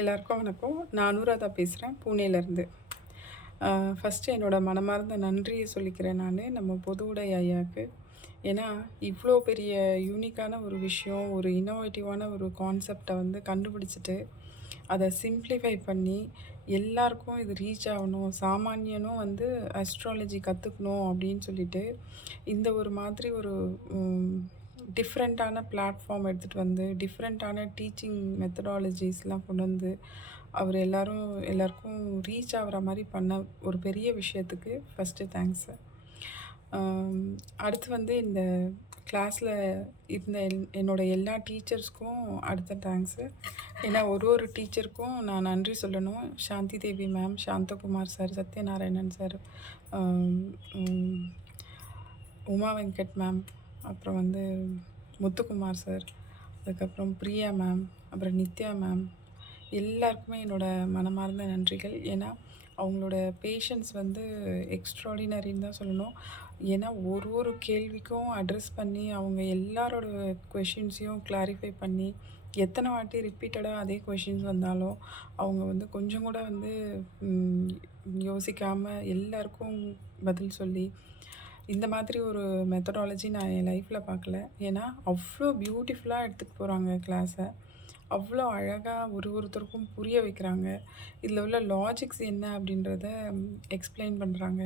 எல்லாருக்கும் வணக்கம். நான் அனுராதா பேசுகிறேன் பூனேலேருந்து. ஃபஸ்ட்டு என்னோடய மனமார்ந்த நன்றியை சொல்லிக்கிறேன் நான் நம்ம பொது உடை ஐயாவுக்கு. ஏன்னா இவ்வளோ பெரிய யூனிக்கான ஒரு விஷயம் ஒரு இன்னோவேட்டிவான ஒரு கான்செப்டை வந்து கண்டுபிடிச்சிட்டு அதை சிம்ப்ளிஃபை பண்ணி எல்லாருக்கும் இது ரீச் ஆகணும் சாமானியனும் வந்து அஸ்ட்ராலஜி கற்றுக்கணும் அப்படின்னு சொல்லிட்டு இந்த ஒரு மாதிரி ஒரு டிஃப்ரெண்ட்டான பிளாட்ஃபார்ம் எடுத்துகிட்டு வந்து டிஃப்ரெண்ட்டான டீச்சிங் மெத்தடாலஜிஸ்லாம் கொண்டு வந்து அவர் எல்லோரும் எல்லாருக்கும் ரீச் ஆகிற மாதிரி பண்ண ஒரு பெரிய விஷயத்துக்கு ஃபஸ்ட்டு தேங்க்ஸு அடுத்து வந்து இந்த கிளாஸில் இருந்த என் என்னோடய எல்லா டீச்சர்ஸ்க்கும் அடுத்த தேங்க்ஸு ஏன்னா ஒரு ஒரு டீச்சருக்கும் நான் நன்றி சொல்லணும். Shanthi Devi ma'am Santhakumar sir Sathyanarayanan sir Uma Venkat ma'am அப்புறம் வந்து முத்துக்குமார் சார் அதுக்கப்புறம் பிரியா மேம் அப்புறம் நித்யா மேம். எல்லாருக்குமே என்னோடய மனமார்ந்த நன்றிகள். ஏன்னா அவங்களோட பேஷன்ஸ் வந்து எக்ஸ்ட்ராடினரின்னு தான் சொல்லணும். ஏன்னா ஒரு ஒரு கேள்விக்கும் அட்ரஸ் பண்ணி அவங்க எல்லாரோட கொஷின்ஸையும் கிளாரிஃபை பண்ணி எத்தனை வாட்டி ரிப்பீட்டடாக அதே கொஷின்ஸ் வந்தாலும் அவங்க வந்து கொஞ்சம் கூட வந்து யோசிக்காமல் எல்லாருக்கும் பதில் சொல்லி இந்த மாதிரி ஒரு மெத்தடாலஜி நான் என் லைஃப்பில் பார்க்கல. ஏன்னா அவ்வளோ பியூட்டிஃபுல்லாக எடுத்துகிட்டு போகிறாங்க கிளாஸை அவ்வளோ அழகாக ஒரு ஒருத்தருக்கும் புரிய வைக்கிறாங்க. இதில் உள்ள லாஜிக்ஸ் என்ன அப்படின்றத எக்ஸ்பிளைன் பண்ணுறாங்க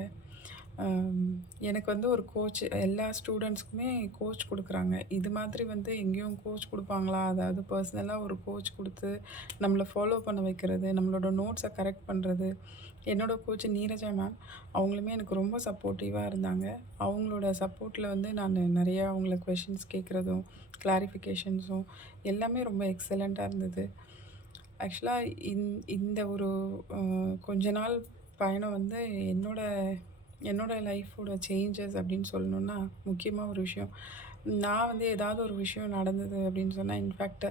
எனக்கு வந்து ஒரு கோச் எல்லா ஸ்டூடெண்ட்ஸ்க்குமே கோச் கொடுக்குறாங்க. இது மாதிரி வந்து எங்கேயும் கோச் கொடுப்பாங்களா? அதாவது பர்சனலாக ஒரு கோச் கொடுத்து நம்மளை ஃபாலோ பண்ண வைக்கிறது நம்மளோட நோட்ஸை கரெக்ட் பண்ணுறது என்னோடய கோச் நீரஜா மேம் அவங்களுமே எனக்கு ரொம்ப சப்போர்ட்டிவாக இருந்தாங்க. அவங்களோட சப்போர்ட்டில் வந்து நான் நிறையா அவங்கள கொஷின்ஸ் கேட்குறதும் கிளாரிஃபிகேஷன்ஸும் எல்லாமே ரொம்ப எக்ஸலண்ட்டாக இருந்தது. ஆக்சுவலாக இந் இந்த ஒரு கொஞ்ச நாள் பயணம் வந்து என்னோடய என்னோடய லைஃபோட சேஞ்சஸ் அப்படின்னு சொல்லணுன்னா முக்கியமாக ஒரு விஷயம். நான் வந்து ஏதாவது ஒரு விஷயம் நடந்தது அப்படின்னு சொன்னால் இன்ஃபேக்ட்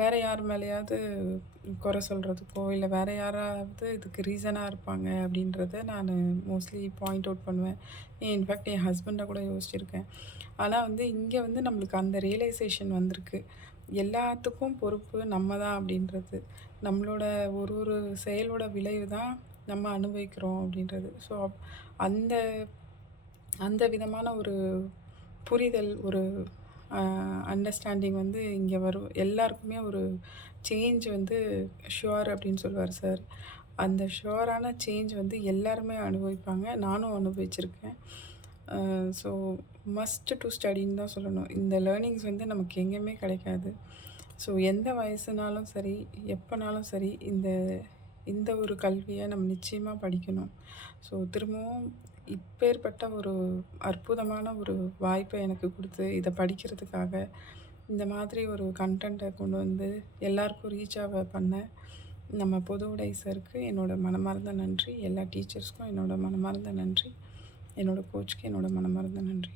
வேறு யார் மேலேயாவது குறை சொல்கிறதுக்கோ இல்லை வேறு யாராவது இதுக்கு ரீசனாக இருப்பாங்க அப்படின்றத நான் மோஸ்ட்லி பாயிண்ட் அவுட் பண்ணுவேன். இன்ஃபேக்ட் என் ஹஸ்பண்டை கூட யோசிச்சிருக்கேன். ஆனால் வந்து இங்கே வந்து நம்மளுக்கு அந்த ரியலைசேஷன் வந்திருக்கு. எல்லாத்துக்கும் பொறுப்பு நம்ம தான் அப்படின்றது. நம்மளோட ஒரு ஒரு செயலோட விளைவு தான் நம்ம அனுபவிக்கிறோம் அப்படின்றது. ஸோ அந்த அந்த விதமான ஒரு புரிதல் ஒரு அண்டர்ஸ்டாண்டிங் வந்து இங்கே வரும் எல்லாருக்குமே ஒரு சேஞ்ச் வந்து ஷுவர் அப்படின்னு சொல்லுவார் சார் அந்த ஷுவரான சேஞ்ச் வந்து எல்லாருமே அனுபவிப்பாங்க. நானும் அனுபவிச்சிருக்கேன். ஸோ மஸ்ட் டு ஸ்டடின்னு தான் சொல்லணும். இந்த லேர்னிங்ஸ் வந்து நமக்கு எங்கேயுமே கிடைக்காது. ஸோ எந்த வயசுனாலும் சரி எப்போனாலும் சரி இந்த இந்த ஒரு கல்வியை நம்ம நிச்சயமாக படிக்கணும். ஸோ திரும்பவும் இப்பேற்பட்ட ஒரு அற்புதமான ஒரு வாய்ப்பை எனக்கு கொடுத்து இதை படிக்கிறதுக்காக இந்த மாதிரி ஒரு கண்டென்ட்டை கொண்டு வந்து எல்லாருக்கும் ரீச் ஆக பண்ண நம்ம பொது உடை சருக்கு என்னோடய மனமார்ந்த நன்றி. எல்லா டீச்சர்ஸ்க்கும் என்னோடய மனமார்ந்த நன்றி. என்னோடய கோச்சுக்கு என்னோடய மனமார்ந்த நன்றி.